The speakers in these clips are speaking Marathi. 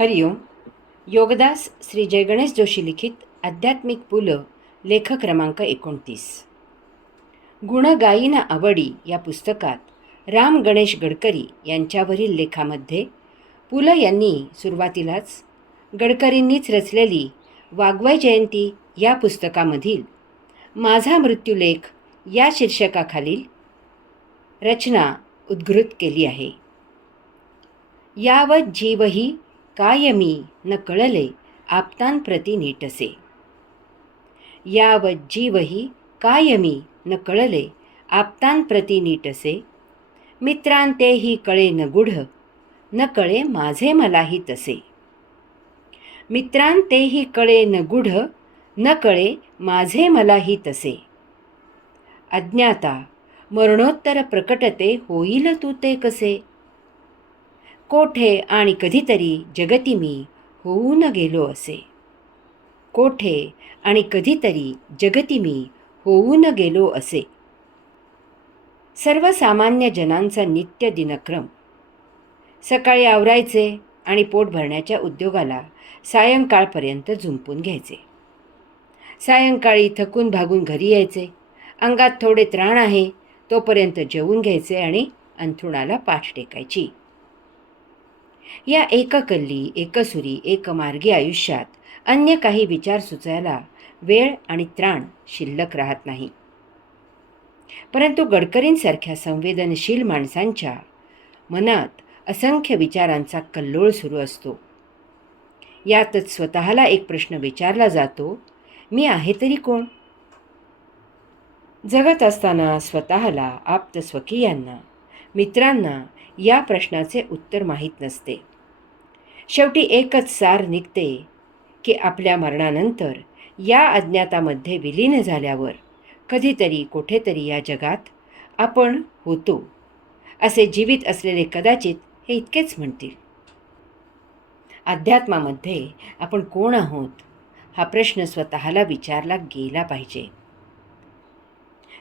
हरिओम. योगदास श्री जयगणेश जोशी लिखित आध्यात्मिक पुलं, लेखक क्रमांक 29. गुण गायीना आवडी या पुस्तकात राम गणेश गडकरी यांच्यावरील लेखामध्ये पु ल यांनी सुरुवातीलाच गडकरींनीच रचलेली वाग्वय जयंती या पुस्तकामधील माझा मृत्यूलेख या शीर्षकाखालील रचना उद्घृत केली आहे. यावत जीवही कायमी न कळले आप्तांप्रती नीटसे. यावत जीवही कायमी न कळले आप्तांप्रती नीटसे. मित्रांतेही कळे न गूढ न कळे माझे मलाही तसे. मित्रांतेही कळे न गूढ न कळे माझे मलाही तसे. अज्ञाता मरणोत्तर प्रकटते होईल तू ते कसे. कोठे आणि कधीतरी जगती मी होऊन गेलो असे. कोठे आणि कधीतरी जगती मी होऊन गेलो असे. सर्वसामान्य जनांचा नित्य दिनक्रम. सकाळी आवरायचे आणि पोट भरण्याच्या उद्योगाला सायंकाळपर्यंत झुंपून घ्यायचे. सायंकाळी थकून भागून घरी यायचे. अंगात थोडे त्राण आहे तोपर्यंत जेवून घ्यायचे आणि अंथरुणाला पाठ टेकायची. या एककल्ली, एकसुरी, एकमार्गी आयुष्यात अन्य काही विचार सुचायला वेळ आणि त्राण शिल्लक राहत नाही. परंतु गडकरींसारख्या संवेदनशील माणसांच्या मनात असंख्य विचारांचा कल्लोळ सुरू असतो. यातच स्वतःला एक प्रश्न विचारला जातो, मी आहे तरी कोण? जगत असताना स्वतःला, आप्तस्वकीयांना, मित्रांना या प्रश्नाचे उत्तर माहीत नसते. शेवटी एकच सार निघते की आपल्या मरणानंतर या अज्ञातामध्ये विलीन झाल्यावर कधीतरी कुठेतरी या जगात आपण होतो असे जीवित असलेले कदाचित हे इतकेच म्हणतील. अध्यात्मामध्ये आपण कोण आहोत हा प्रश्न स्वतःला विचारला गेला पाहिजे.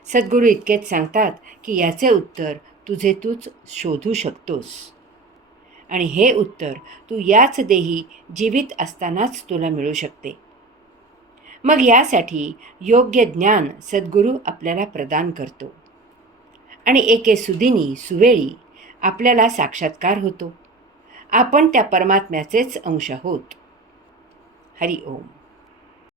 सद्गुरू इतकेच सांगतात की याचे उत्तर तुझे तूच शोधू शकतोस आणि हे उत्तर तू याच देही जीवित असतानाच तुला मिळू शकते. मग यासाठी योग्य ज्ञान सद्गुरू आपल्याला प्रदान करतो आणि एके सुदिनी सुवेळी आपल्याला साक्षात्कार होतो. आपण त्या परमात्म्याचेच अंश आहोत. हरि ओम.